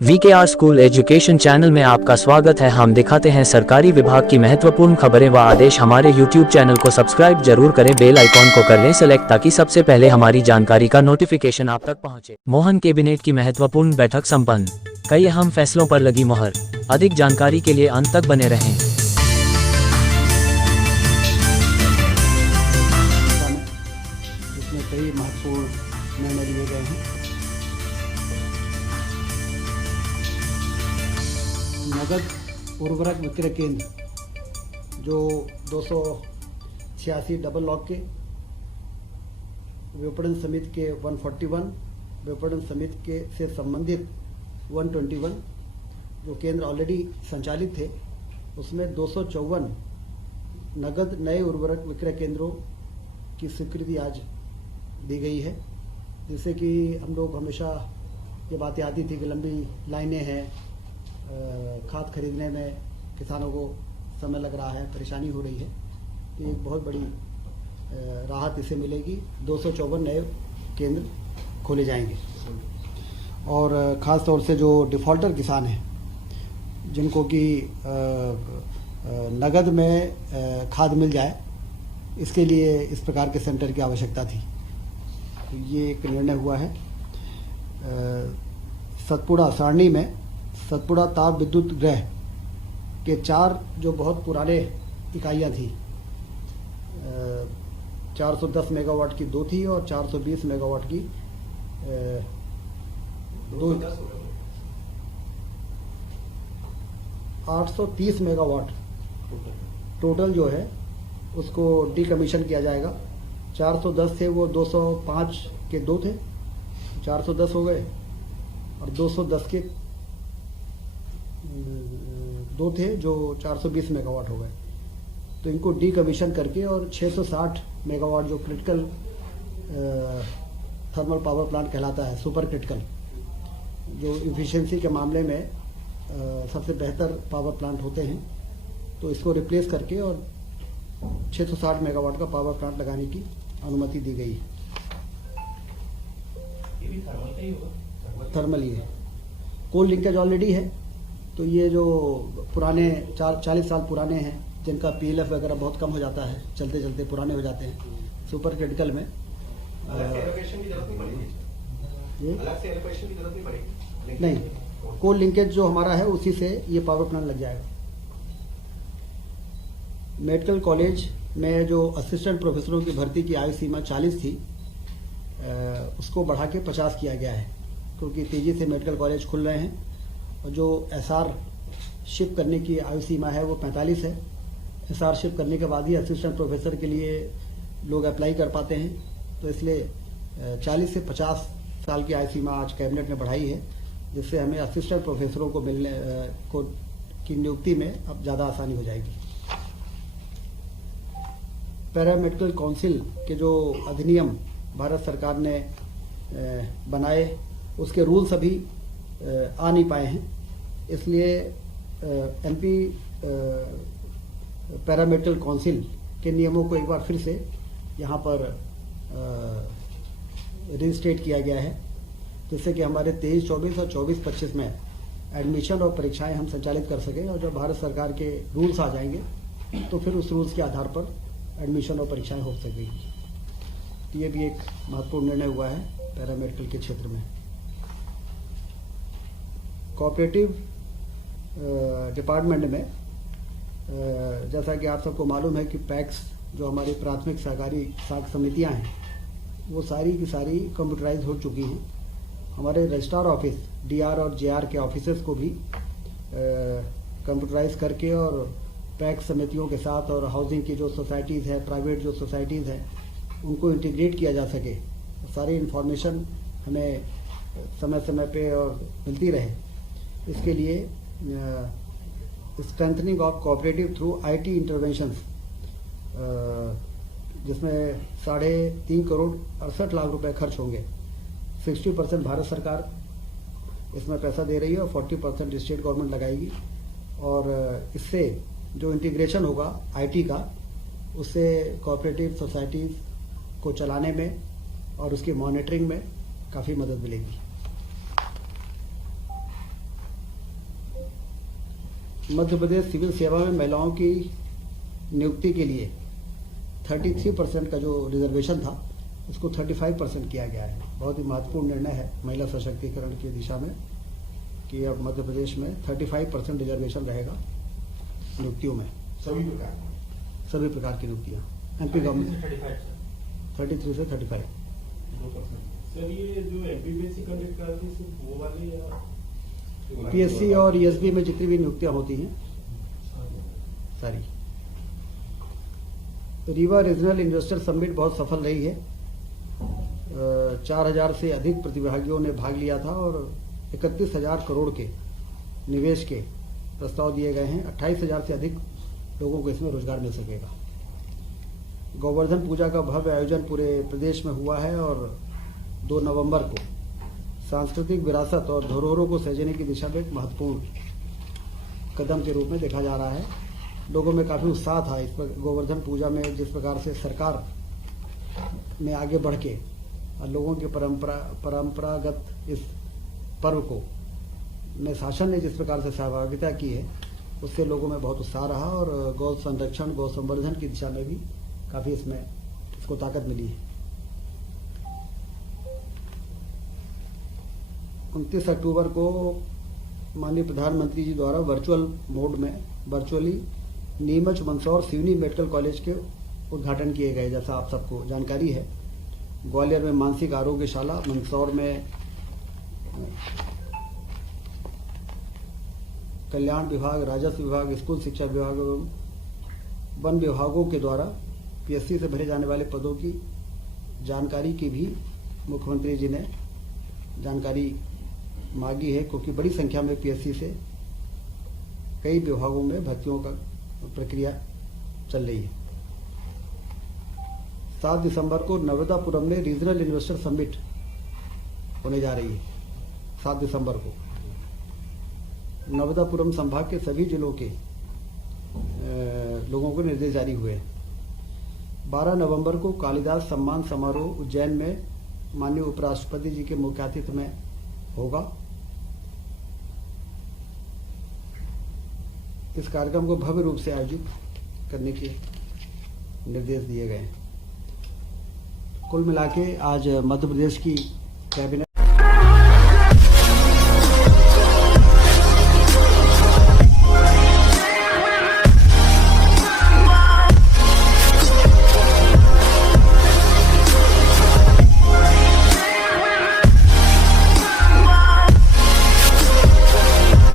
VKR school education channel में आपका स्वागत है। हम दिखाते हैं सरकारी विभाग की महत्वपूर्ण खबरें व आदेश। हमारे YouTube चैनल को सब्सक्राइब जरूर करें, बेल आइकॉन को कर लें सेलेक्ट ताकि सबसे पहले हमारी जानकारी का नोटिफिकेशन आप तक पहुंचे। मोहन कैबिनेट की महत्वपूर्ण बैठक संपन्न, कई अहम फैसलों पर लगी मोहर। अधिक जानकारी के लिए अंत तक बने रहें। इसमें कई महत्वपूर्ण निर्णय लिए गए हैं। नगद उर्वरक विक्रय केंद्र जो 286 डबल लॉक के, विपणन समिति के 141, विपणन समिति के से संबंधित 121 जो केंद्र ऑलरेडी संचालित थे, उसमें 254 नगद नए उर्वरक विक्रय केंद्रों की स्वीकृति आज दी गई है। जिससे कि हम लोग हमेशा ये बातें आती थी कि लंबी लाइनें हैं, खाद खरीदने में किसानों को समय लग रहा है, परेशानी हो रही है। तो एक बहुत बड़ी राहत इसे मिलेगी। 254 नए केंद्र खोले जाएंगे और ख़ास तौर से जो डिफ़ॉल्टर किसान हैं, जिनको कि नगद में खाद मिल जाए, इसके लिए इस प्रकार के सेंटर की आवश्यकता थी। तो ये एक निर्णय हुआ है। सतपुड़ा सारणी में सतपुड़ा ताप विद्युत गृह के 4 जो बहुत पुराने इकाइयाँ थी, 410 मेगावाट की 2 थी और 420 मेगावाट की 2, 830 मेगावाट टोटल जो है उसको डीकमीशन किया जाएगा। 410 थे, वो 205 के 2 थे, 410 हो गए, और 210 के 2 थे जो 420 मेगावाट हो गए। तो इनको डीकमीशन करके और 660 मेगावाट जो क्रिटिकल थर्मल पावर प्लांट कहलाता है, सुपर क्रिटिकल, जो इफिशिएंसी के मामले में सबसे बेहतर पावर प्लांट होते हैं, तो इसको रिप्लेस करके और 660 मेगावाट का पावर प्लांट लगाने की अनुमति दी गई। ये भी थर्मल का ही होगा? थर्मल ही है। कोल लिंकेज ऑलरेडी है। तो ये जो पुराने 40 साल पुराने हैं, जिनका PLF वगैरह बहुत कम हो जाता है, चलते चलते पुराने हो जाते हैं, सुपर क्रिटिकल में अलग से एलोकेशन की जरूरत नहीं पड़ेगी। ये अलग से एलोकेशन की जरूरत नहीं पड़ेगी। नहीं, कोल लिंकेज जो हमारा है उसी से ये पावर प्लांट लग जाएगा। मेडिकल कॉलेज में जो असिस्टेंट प्रोफेसरों की भर्ती की आयु सीमा 40 थी, उसको बढ़ा के 50 किया गया है, क्योंकि तेजी से मेडिकल कॉलेज खुल रहे हैं। और जो SR शिफ्ट करने की आयु सीमा है वो 45 है। SR शिफ्ट करने के बाद ही असिस्टेंट प्रोफेसर के लिए लोग अप्लाई कर पाते हैं। तो इसलिए 40 से 50 साल की आयु सीमा आज कैबिनेट ने बढ़ाई है, जिससे हमें असिस्टेंट प्रोफेसरों को मिलने की नियुक्ति में अब ज़्यादा आसानी हो जाएगी। पैरामेडिकल काउंसिल के जो अधिनियम भारत सरकार ने बनाए, उसके रूल्स अभी आ नहीं पाए हैं, इसलिए MP पैरामेडिकल काउंसिल के नियमों को एक बार फिर से यहाँ पर रिस्टेट किया गया है, जिससे कि हमारे 23-24 और 24-25 में एडमिशन और परीक्षाएं हम संचालित कर सकें। और जब भारत सरकार के रूल्स आ जाएंगे तो फिर उस रूल्स के आधार पर एडमिशन और परीक्षाएं हो सकेंगी। तो ये भी एक महत्वपूर्ण निर्णय हुआ है पैरामेडिकल के क्षेत्र में। कोऑपरेटिव डिपार्टमेंट में जैसा कि आप सबको मालूम है कि पैक्स जो हमारी प्राथमिक सहकारी साख समितियां हैं, वो सारी की सारी कंप्यूटराइज हो चुकी हैं। हमारे रजिस्ट्रार ऑफिस DR और JR के ऑफिसेस को भी कंप्यूटराइज करके और पैक्स समितियों के साथ और हाउसिंग की जो सोसाइटीज़ हैं, प्राइवेट जो सोसाइटीज़ हैं, उनको इंटीग्रेट किया जा सके, सारी इन्फॉर्मेशन हमें समय समय पे और मिलती रहे। इसके लिए strengthening of cooperative through IT interventions, जिसमें 3.5 करोड़ 68 लाख रुपए खर्च होंगे। 60% भारत सरकार इसमें पैसा दे रही है और 40% स्टेट गवर्नमेंट लगाएगी। और इससे जो इंटीग्रेशन होगा IT का, उससे कोऑपरेटिव सोसाइटीज़ को चलाने में और उसकी मॉनिटरिंग में काफ़ी मदद मिलेगी। मध्य प्रदेश सिविल सेवा में महिलाओं की नियुक्ति के लिए 33% का जो रिजर्वेशन था उसको 35% किया गया है। बहुत ही महत्वपूर्ण निर्णय है महिला सशक्तिकरण की दिशा में कि अब मध्य प्रदेश में 35% रिजर्वेशन रहेगा नियुक्तियों में, सभी प्रकार सभी प्रकार की नियुक्तियाँ। एमपी गवर्नमेंट 33 से 35। सर ये जो एमपीपीएससी कंडक्ट करती है सिर्फ वो वाले या पीएससी और ईएसबी में जितनी भी नियुक्तियां होती हैं सारी। रीवा रीजनल इन्वेस्टर समिट बहुत सफल रही है। 4000 से अधिक प्रतिभागियों ने भाग लिया था और 31,000 करोड़ के निवेश के प्रस्ताव दिए गए हैं। 28,000 से अधिक लोगों को इसमें रोजगार मिल सकेगा। गोवर्धन पूजा का भव्य आयोजन पूरे प्रदेश में हुआ है और 2 नवंबर को सांस्कृतिक विरासत और धरोहरों को सहेजने की दिशा में एक महत्वपूर्ण कदम के रूप में देखा जा रहा है। लोगों में काफ़ी उत्साह था इस पर। गोवर्धन पूजा में जिस प्रकार से सरकार ने आगे बढ़ के लोगों के परंपरागत इस पर्व को में शासन ने जिस प्रकार से सहभागिता की है उससे लोगों में बहुत उत्साह रहा और गौ संरक्षण गौ संवर्धन की दिशा में भी काफ़ी इसको ताकत मिली है। 29 अक्टूबर को माननीय प्रधानमंत्री जी द्वारा virtually Neemuch Mandsaur Seoni medical college के उद्घाटन किए गए, जैसा आप सबको जानकारी है। ग्वालियर में मानसिक आरोग्यशाला, मंदसौर में कल्याण विभाग, राजस्व विभाग, स्कूल शिक्षा विभाग एवं वन विभागों के द्वारा पीएससी से भरे जाने वाले पदों की जानकारी की भी मुख्यमंत्री जी ने जानकारी मांगी है, क्योंकि बड़ी संख्या में पीएससी से कई विभागों में भर्तियों का प्रक्रिया चल रही है। 7 दिसंबर को नर्मदापुरम में रीजनल इन्वेस्टर समिट होने जा रही है। 7 दिसंबर को नर्मदापुरम संभाग के सभी जिलों के लोगों को निर्देश जारी हुए हैं। 12 नवंबर को कालिदास सम्मान समारोह उज्जैन में माननीय उपराष्ट्रपति जी के मुख्य आतिथ्य में होगा। इस कार्यक्रम को भव्य रूप से आयोजित करने के निर्देश दिए गए हैं। कुल मिला के आज मध्य प्रदेश की कैबिनेट